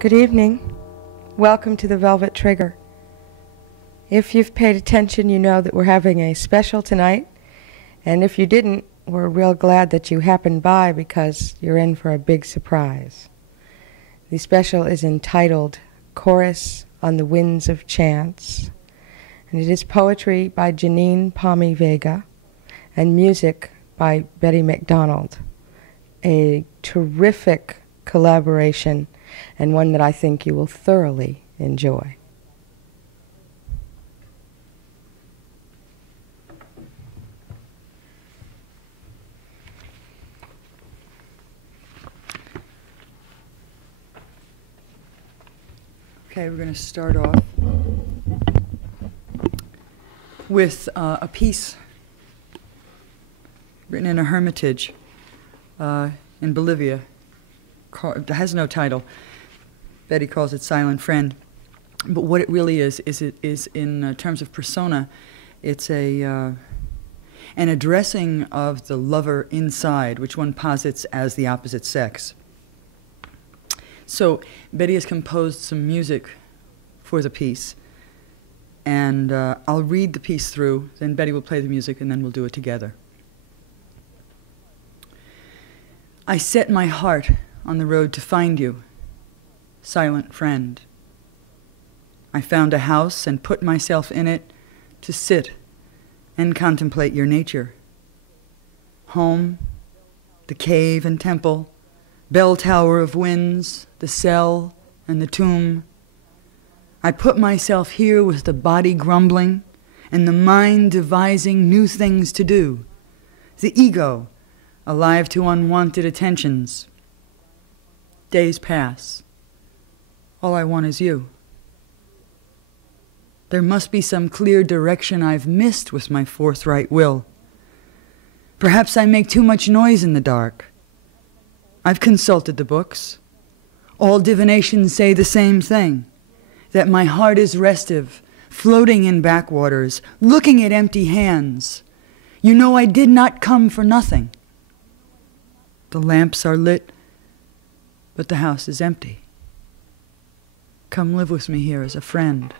Good evening. Welcome to the Velvet Trigger. If you've paid attention, you know that we're having a special tonight. And if you didn't, we're real glad that you happened by because you're in for a big surprise. The special is entitled Chorus on the Winds of Chance. And it is poetry by Janine Pommy Vega and music by Betty MacDonald. A terrific collaboration and one that I think you will thoroughly enjoy. Okay, we're going to start off with a piece written in a hermitage in Bolivia. It has no title. Betty calls it Silent Friend. But what it really is in terms of persona, it's an addressing of the lover inside, which one posits as the opposite sex. So Betty has composed some music for the piece, and I'll read the piece through, then Betty will play the music, and then we'll do it together. I set my heart on the road to find you, silent friend. I found a house and put myself in it to sit and contemplate your nature. Home, the cave and temple, bell tower of winds, the cell and the tomb. I put myself here with the body grumbling and the mind devising new things to do. The ego, alive to unwanted attentions. Days pass. All I want is you. There must be some clear direction I've missed with my forthright will. Perhaps I make too much noise in the dark. I've consulted the books. All divinations say the same thing, that my heart is restive, floating in backwaters, looking at empty hands. You know I did not come for nothing. The lamps are lit, but the house is empty. Come live with me here as a friend.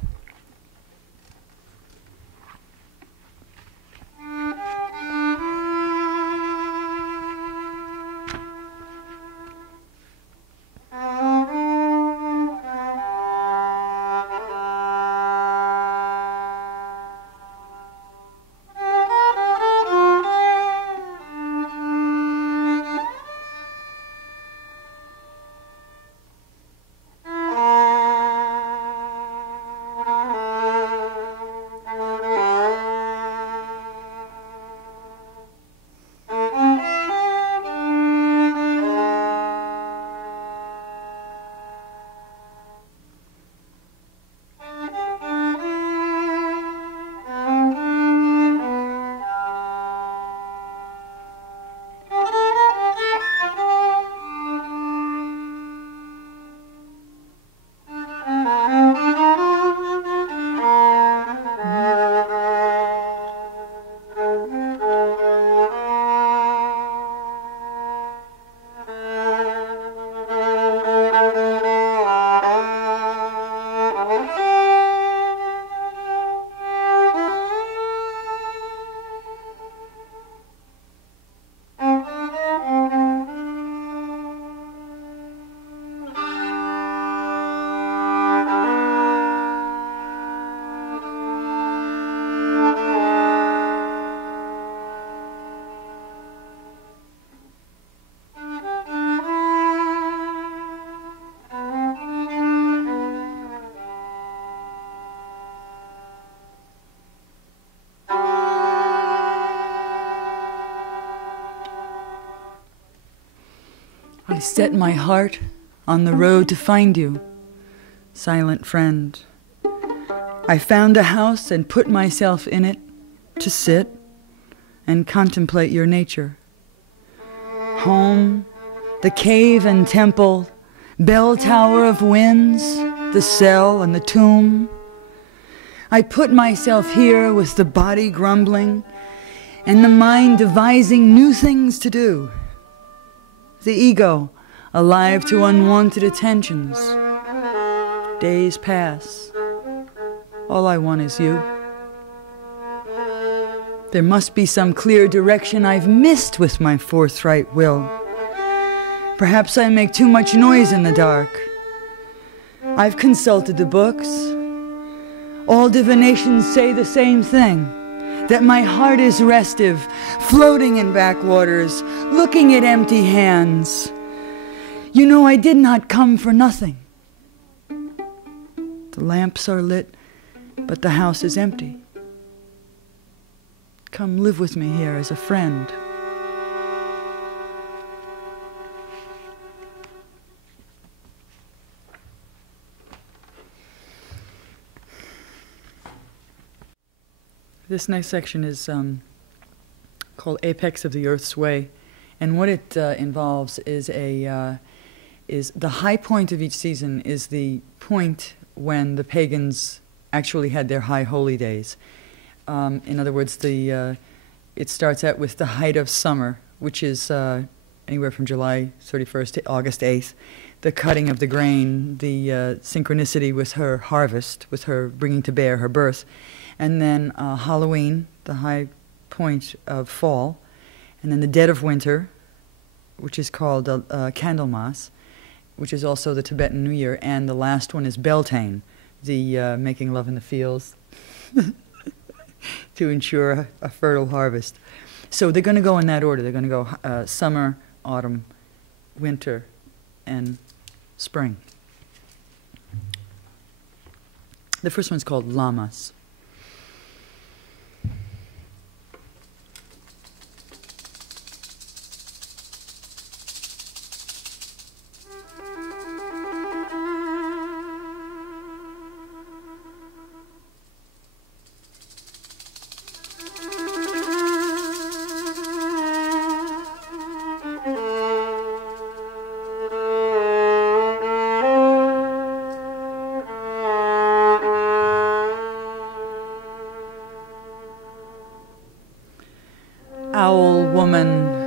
I set my heart on the road to find you, silent friend. I found a house and put myself in it to sit and contemplate your nature. Home, the cave and temple, bell tower of winds, the cell and the tomb. I put myself here with the body grumbling and the mind devising new things to do. The ego, alive to unwanted attentions. Days pass. All I want is you. There must be some clear direction I've missed with my forthright will. Perhaps I make too much noise in the dark. I've consulted the books. All divinations say the same thing, that my heart is restive, floating in backwaters, looking at empty hands. You know, I did not come for nothing. The lamps are lit, but the house is empty. Come live with me here as a friend. This next section is called Apex of the Earth's Way, and what it involves is the high point of each season is the point when the pagans actually had their high holy days. In other words, it starts out with the height of summer, which is anywhere from July 31st to August 8th, the cutting of the grain, the synchronicity with her harvest, with her bringing to bear her birth, and then Halloween, the high point of fall, and then the dead of winter, which is called Candlemas, which is also the Tibetan New Year, and the last one is Beltane, the making love in the fields to ensure a fertile harvest. So they're going to go in that order. They're going to go summer, autumn, winter, and spring. The first one's called Lamas.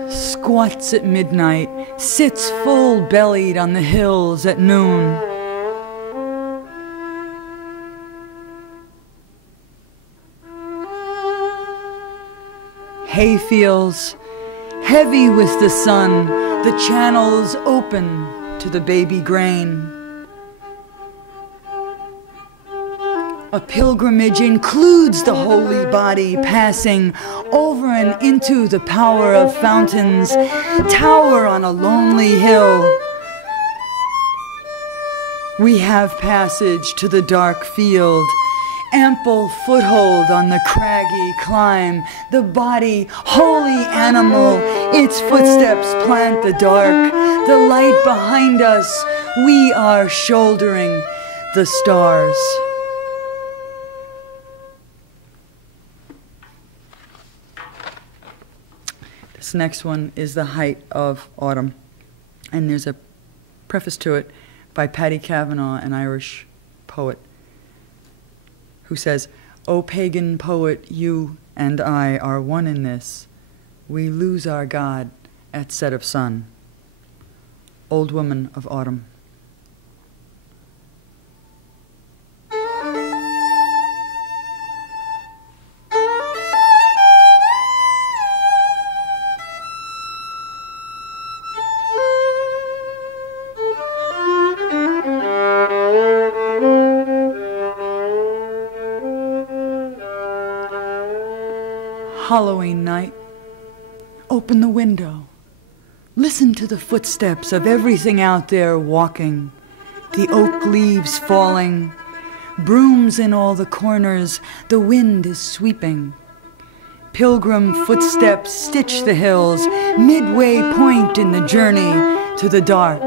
Squats at midnight, sits full-bellied on the hills at noon. Hayfields, heavy with the sun, the channels open to the baby grain. A pilgrimage includes the holy body, passing over and into the power of fountains, tower on a lonely hill. We have passage to the dark field, ample foothold on the craggy climb, the body, holy animal, its footsteps plant the dark, the light behind us, we are shouldering the stars. This next one is the height of autumn, and there's a preface to it by Paddy Kavanagh, an Irish poet, who says, "O pagan poet, you and I are one in this. We lose our God at set of sun." Old Woman of Autumn. Halloween night, open the window. Listen to the footsteps of everything out there walking. The oak leaves falling, brooms in all the corners, the wind is sweeping. Pilgrim footsteps stitch the hills, midway point in the journey to the dark.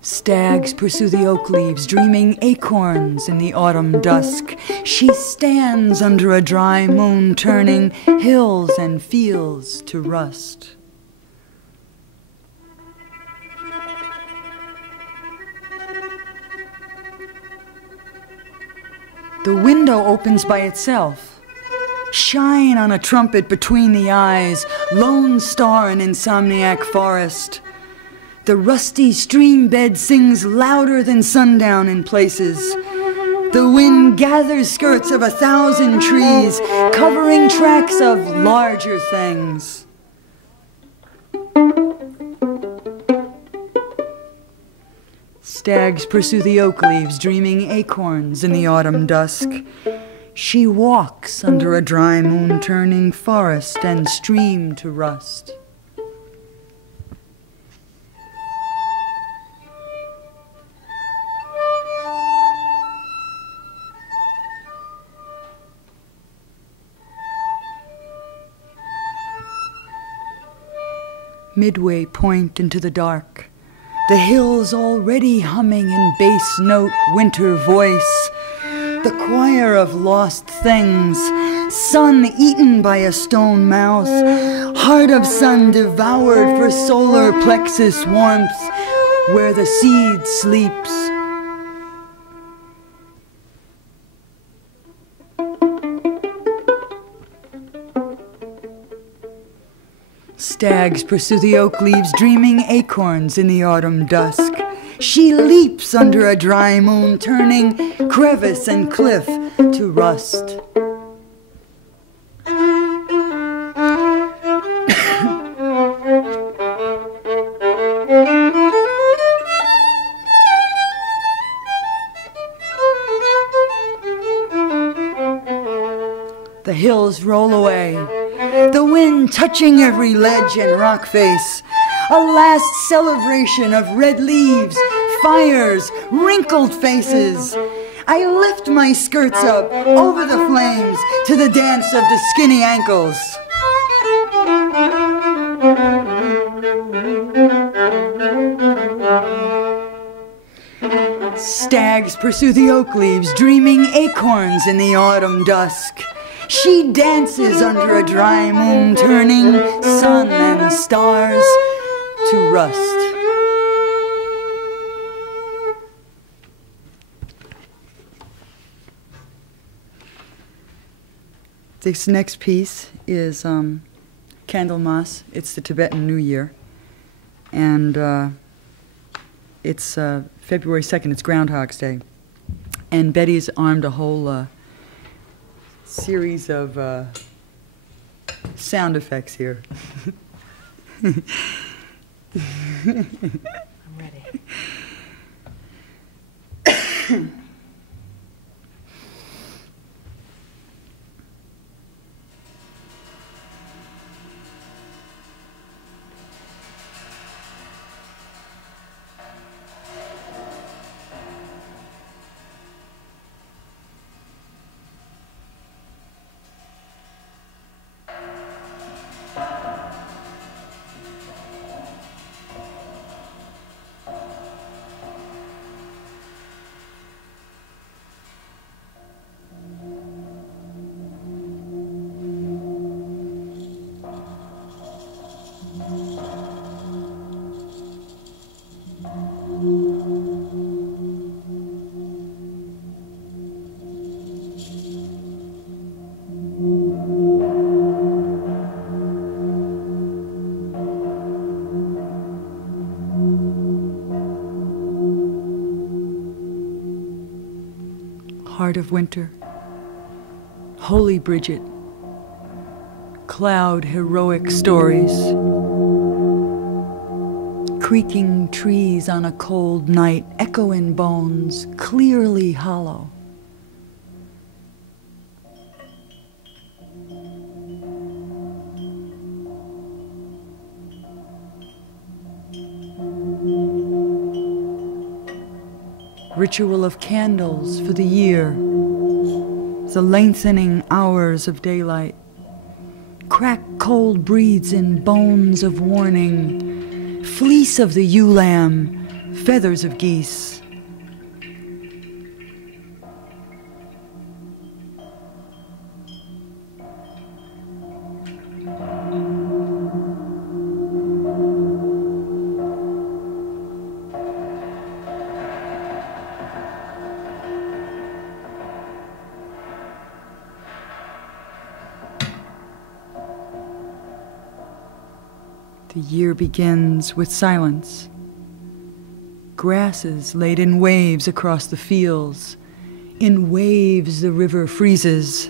Stags pursue the oak leaves, dreaming acorns in the autumn dusk. She stands under a dry moon, turning hills and fields to rust. The window opens by itself. Shine on a trumpet between the eyes, lone star in insomniac forest. The rusty stream bed sings louder than sundown in places. The wind gathers skirts of 1,000 trees, covering tracks of larger things. Stags pursue the oak leaves, dreaming acorns in the autumn dusk. She walks under a dry moon, turning forest and stream to rust. Midway point into the dark, the hills already humming in bass note winter voice, the choir of lost things, sun eaten by a stone mouth, heart of sun devoured for solar plexus warmth, where the seed sleeps. Stags pursue the oak leaves, dreaming acorns in the autumn dusk. She leaps under a dry moon, turning crevice and cliff to rust. The hills roll away, the wind touching every ledge and rock face. A last celebration of red leaves, fires, wrinkled faces. I lift my skirts up over the flames to the dance of the skinny ankles. Stags pursue the oak leaves, dreaming acorns in the autumn dusk. She dances under a dry moon, turning sun and stars to rust. This next piece is Candlemas. It's the Tibetan New Year. And it's February 2nd. It's Groundhog's Day. And Betty's armed a whole series of sound effects here. I'm ready. Heart of winter, Holy Bridget, cloud heroic stories, creaking trees on a cold night, echo in bones, clearly hollow. Ritual of candles for the year, the lengthening hours of daylight, crack cold breeds in bones of warning, fleece of the ewe lamb, feathers of geese. The year begins with silence. Grasses laid in waves across the fields. In waves the river freezes.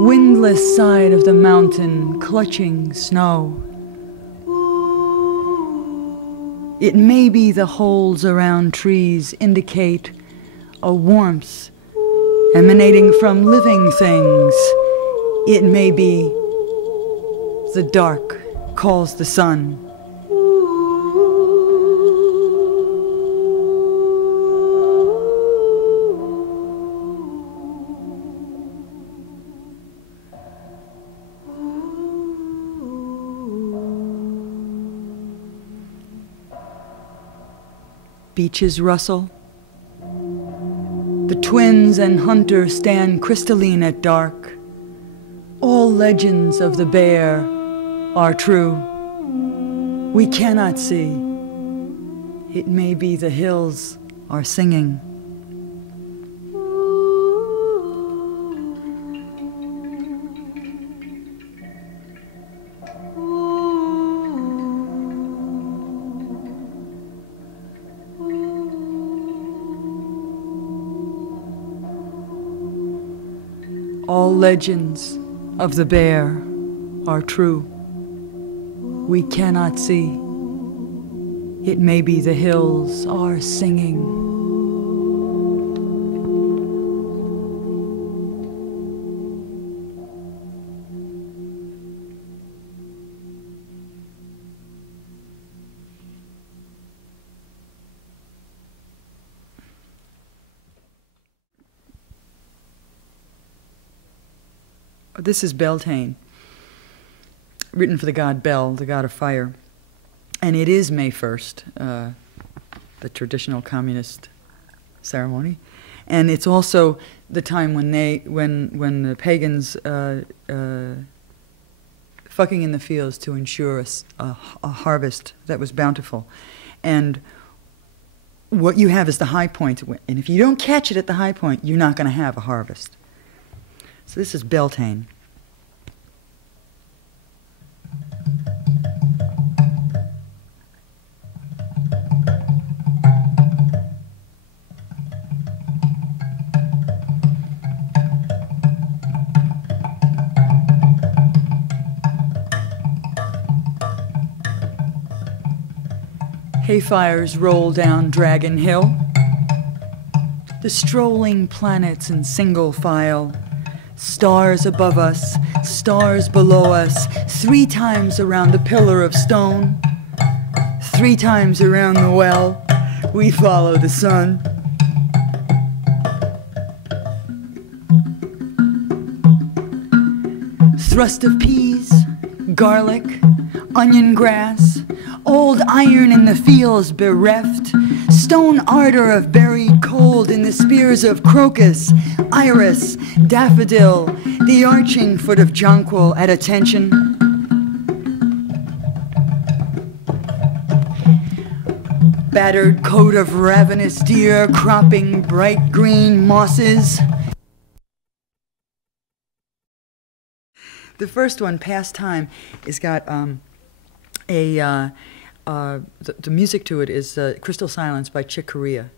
Windless side of the mountain, clutching snow. It may be the holes around trees indicate a warmth emanating from living things. It may be the dark calls the sun. Beaches rustle. The twins and hunter stand crystalline at dark. All legends of the bear are true. We cannot see. It may be the hills are singing. All legends of the bear are true. We cannot see. It may be the hills are singing. This is Beltane, written for the god Bel, the god of fire. And it is May 1st, the traditional communist ceremony. And it's also the time when the pagans fucking in the fields to ensure a harvest that was bountiful. And what you have is the high point. And if you don't catch it at the high point, you're not going to have a harvest. So this is Beltane. Hayfires roll down Dragon Hill. The strolling planets in single file. Stars above us, stars below us, 3 times around the pillar of stone, 3 times around the well, we follow the sun. Thrust of peas, garlic, onion grass, old iron in the fields bereft, stone ardor of buried cold in the spears of crocus, iris, daffodil, the arching foot of jonquil at attention. Battered coat of ravenous deer cropping bright green mosses. The first one, Past Time, is got the music to it is Crystal Silence by Chick Corea.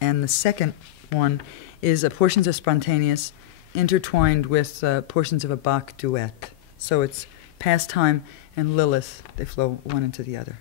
And the second one is portions of Spontaneous intertwined with portions of a Bach duet. So it's Past Time and Lilith. They flow one into the other.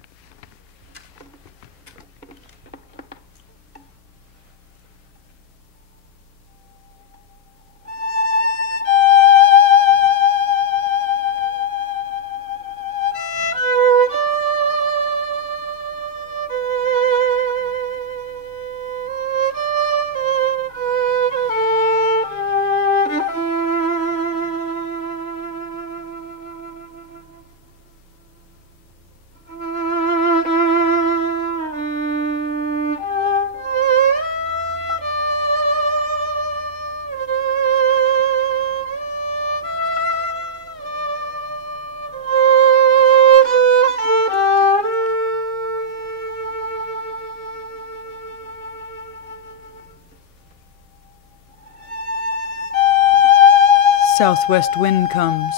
Southwest wind comes.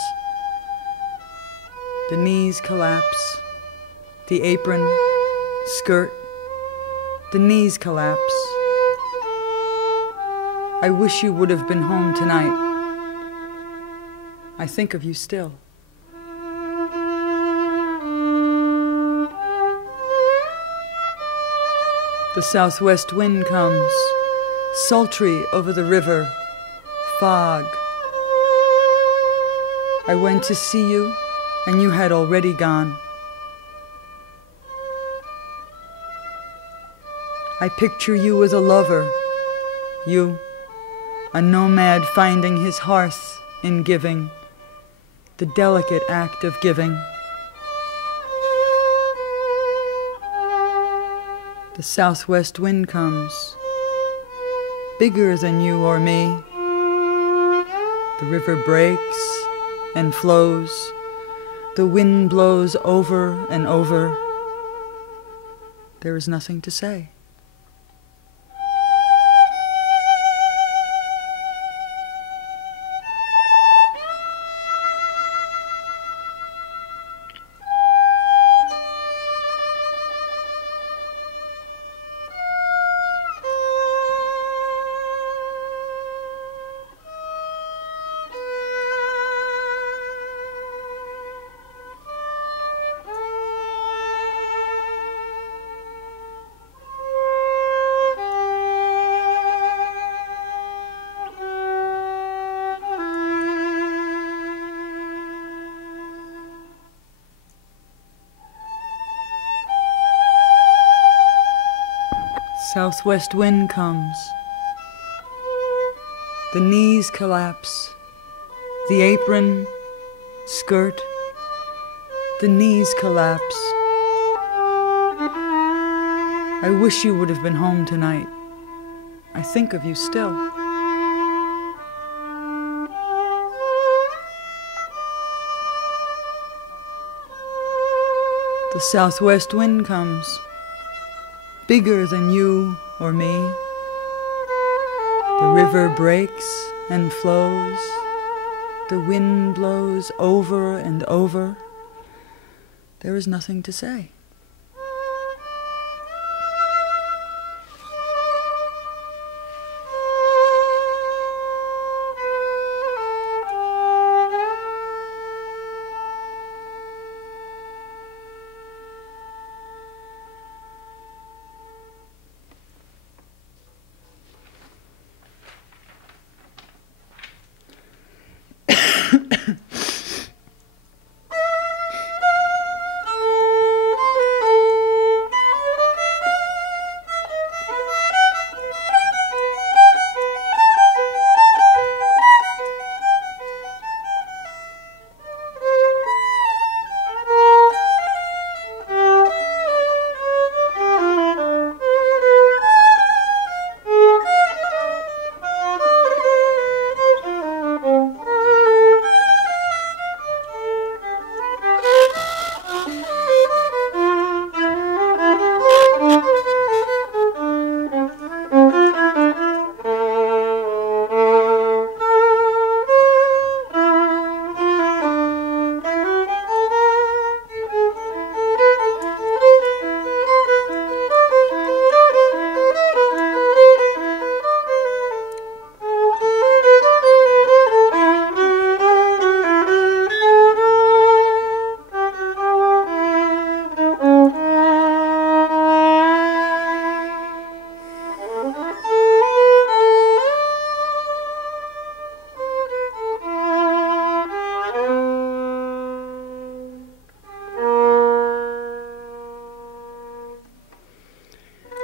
The knees collapse, the apron, skirt, the knees collapse. I wish you would have been home tonight. I think of you still. The southwest wind comes, sultry over the river, fog. I went to see you, and you had already gone. I picture you as a lover, you, a nomad finding his hearth in giving, the delicate act of giving. The southwest wind comes, bigger than you or me. The river breaks and flows. The wind blows over and over. There is nothing to say. Southwest wind comes. The knees collapse. The apron, skirt, the knees collapse. I wish you would have been home tonight. I think of you still. The southwest wind comes, bigger than you or me. The river breaks and flows. The wind blows over and over. There is nothing to say.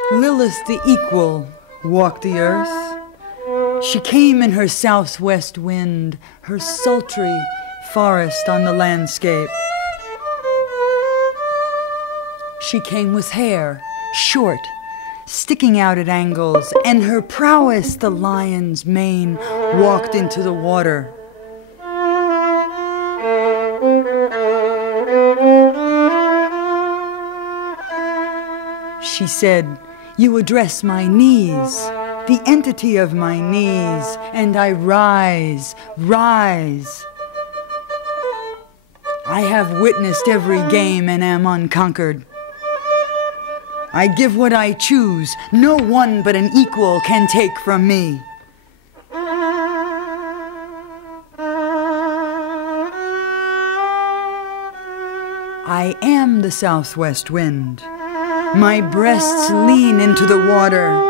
Lilith the equal walked the earth. She came in her southwest wind, her sultry forest on the landscape. She came with hair, short, sticking out at angles, and her prowess, the lion's mane, walked into the water. She said, "You address my knees, the entity of my knees, and I rise, rise. I have witnessed every game and am unconquered. I give what I choose. No one but an equal can take from me. I am the southwest wind. My breasts lean into the water.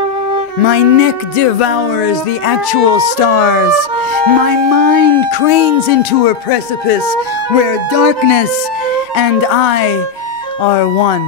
My neck devours the actual stars. My mind cranes into a precipice where darkness and I are one.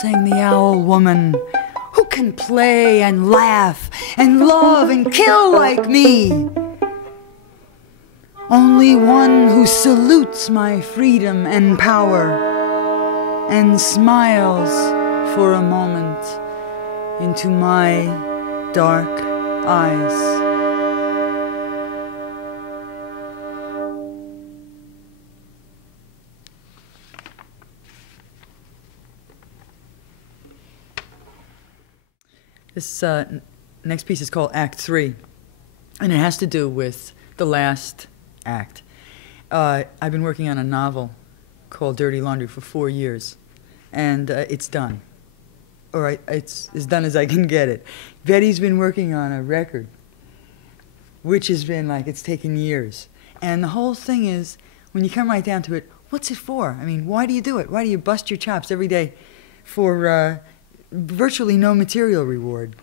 Sang the owl woman. Who can play and laugh and love and kill like me? Only one who salutes my freedom and power and smiles for a moment into my dark eyes. This next piece is called Act 3, and it has to do with the last act. I've been working on a novel called Dirty Laundry for 4 years, and it's done. All right, it's as done as I can get it. Betty's been working on a record, which has been like, it's taken years. And the whole thing is, when you come right down to it, what's it for? I mean, why do you do it? Why do you bust your chops every day for virtually no material reward?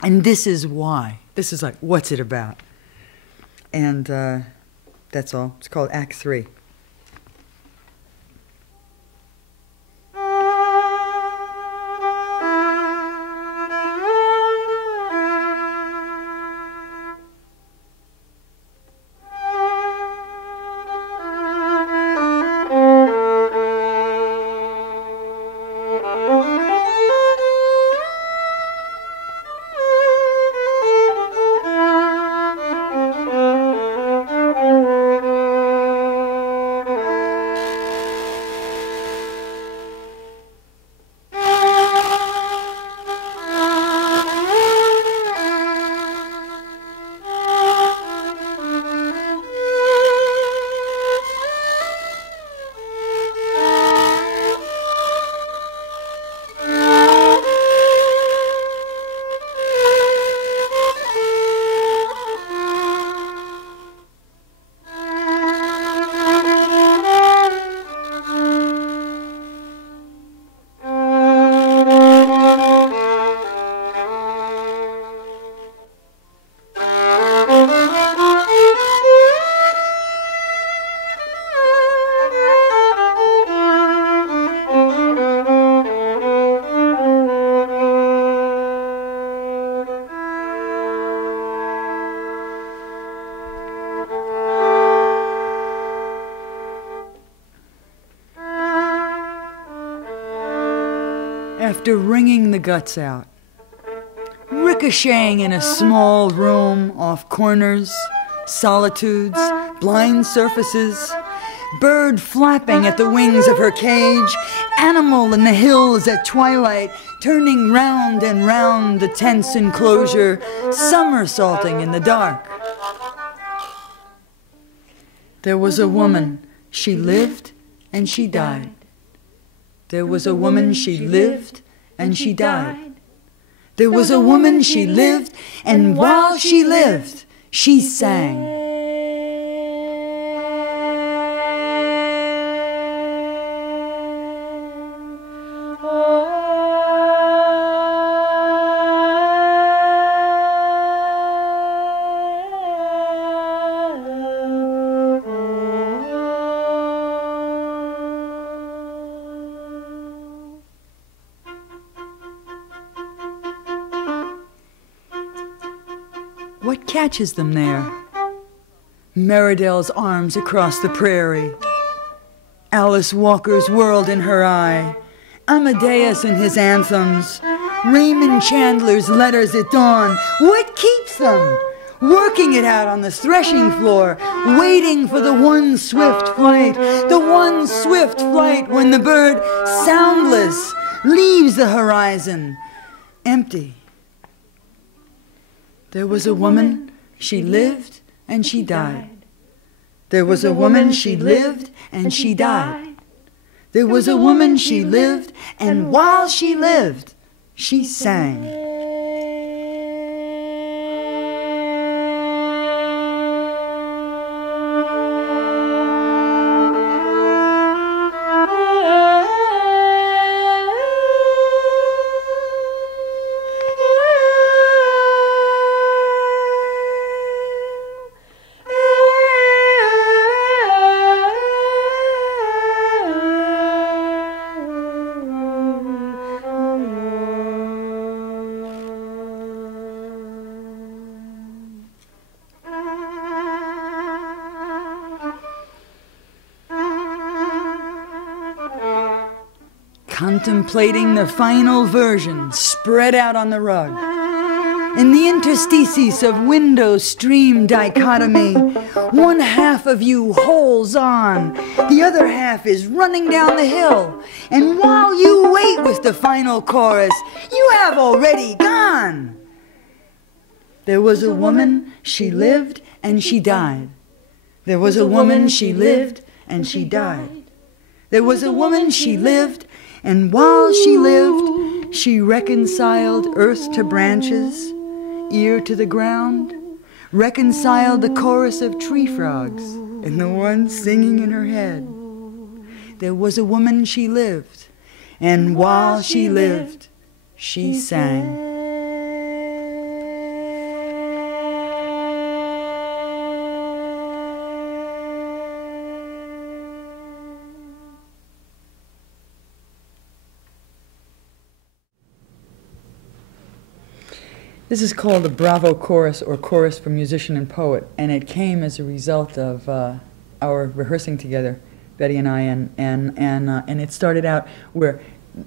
And this is why. This is like, what's it about? And that's all. It's called Act 3. After wringing the guts out, ricocheting in a small room off corners, solitudes, blind surfaces, bird flapping at the wings of her cage, animal in the hills at twilight, turning round and round the tense enclosure, somersaulting in the dark. There was a woman, she lived and she died. There was a woman, she lived and she died. There was a woman, she lived, and while she lived, she sang. What catches them there? Meridell's arms across the prairie. Alice Walker's world in her eye, Amadeus and his anthems, Raymond Chandler's letters at dawn. What keeps them? Working it out on the threshing floor, waiting for the one swift flight, the one swift flight when the bird, soundless, leaves the horizon, empty. There was a woman, she lived and she died. There was a woman, she lived and she died. There was a woman, she lived, and while she lived, she sang. Contemplating the final version spread out on the rug. In the interstices of window-stream dichotomy, one half of you holds on, the other half is running down the hill, and while you wait with the final chorus, you have already gone. There was a woman, she lived and she died. There was a woman, she lived and she died. There was a woman, she lived, and while she lived, she reconciled earth to branches, ear to the ground, reconciled the chorus of tree frogs and the one singing in her head. There was a woman, she lived, and while she lived, she sang. This is called the Bravo Chorus, or Chorus for Musician and Poet, and it came as a result of our rehearsing together, Betty and I, and it started out where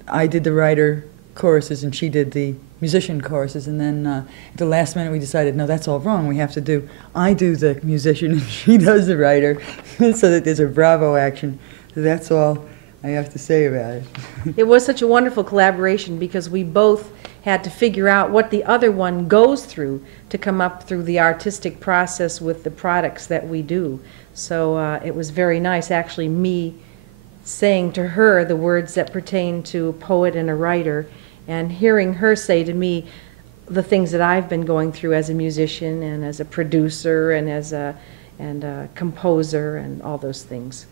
I did the writer choruses and she did the musician choruses, and then at the last minute we decided, no, that's all wrong. We have to do, I do the musician and she does the writer, so that there's a Bravo action. So that's all I have to say about it. It was such a wonderful collaboration because we both had to figure out what the other one goes through to come up through the artistic process with the products that we do. So it was very nice, actually, me saying to her the words that pertain to a poet and a writer, and hearing her say to me the things that I've been going through as a musician and as a producer and as a composer and all those things.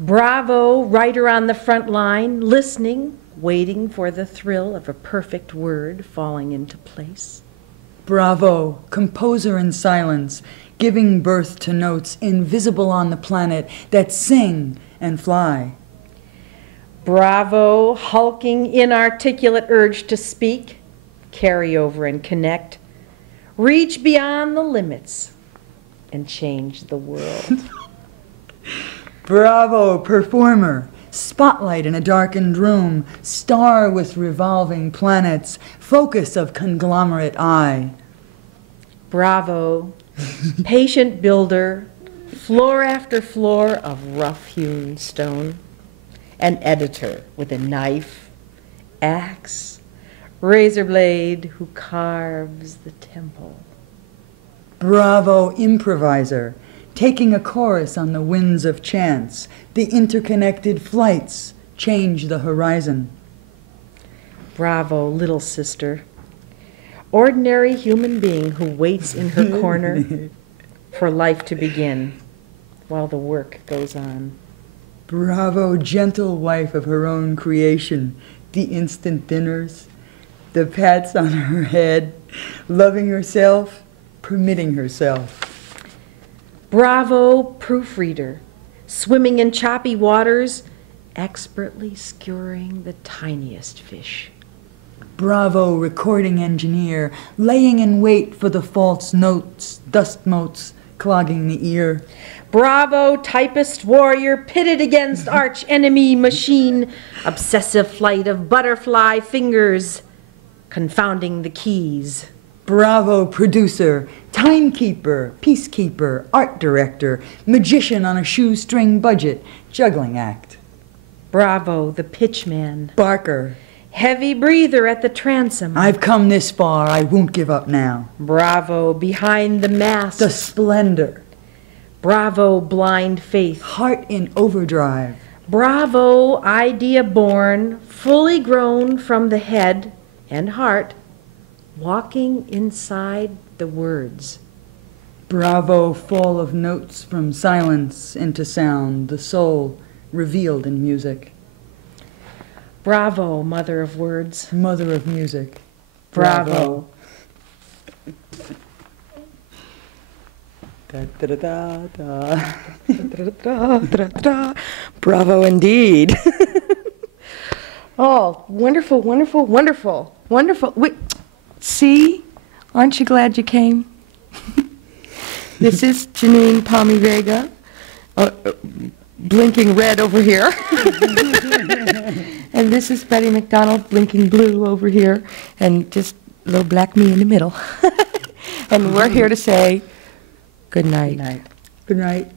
Bravo, writer on the front line, listening, waiting for the thrill of a perfect word falling into place. Bravo, composer in silence, giving birth to notes invisible on the planet that sing and fly. Bravo, hulking, inarticulate urge to speak, carry over and connect, reach beyond the limits and change the world. Bravo, performer, spotlight in a darkened room, star with revolving planets, focus of conglomerate eye. Bravo, patient builder, floor after floor of rough-hewn stone, an editor with a knife, axe, razor blade who carves the temple. Bravo, improviser, taking a chorus on the winds of chance, the interconnected flights change the horizon. Bravo, little sister, ordinary human being who waits in her corner for life to begin while the work goes on. Bravo, gentle wife of her own creation, the instant dinners, the pats on her head, loving herself, permitting herself. Bravo, proofreader, swimming in choppy waters, expertly skewering the tiniest fish. Bravo, recording engineer, laying in wait for the false notes, dust motes, clogging the ear. Bravo, typist warrior, pitted against arch enemy machine. Obsessive flight of butterfly fingers, confounding the keys. Bravo, producer, timekeeper, peacekeeper, art director, magician on a shoestring budget, juggling act. Bravo, the pitchman. Barker, Heavy breather at the transom. I've come this far, I won't give up now. Bravo, behind the mask. The splendor. Bravo, blind faith. Heart in overdrive. Bravo, idea born, fully grown from the head and heart, walking inside the words. Bravo, fall of notes from silence into sound, the soul revealed in music. Bravo, mother of words. Mother of music. Bravo. Da, da, da, da, Da-da-da-da-da-da. Bravo indeed. Oh, wonderful, wonderful, wonderful, wonderful. Wait, see? Aren't you glad you came? This is Janine Pommy Vega, blinking red over here. And this is Betty MacDonald, blinking blue over here, and just little black me in the middle. And we're here to say good night. Good night. Good night.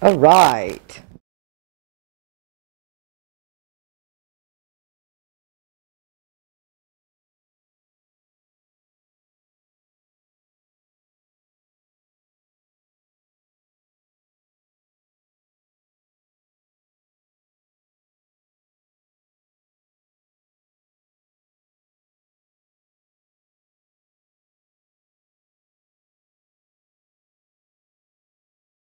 All right.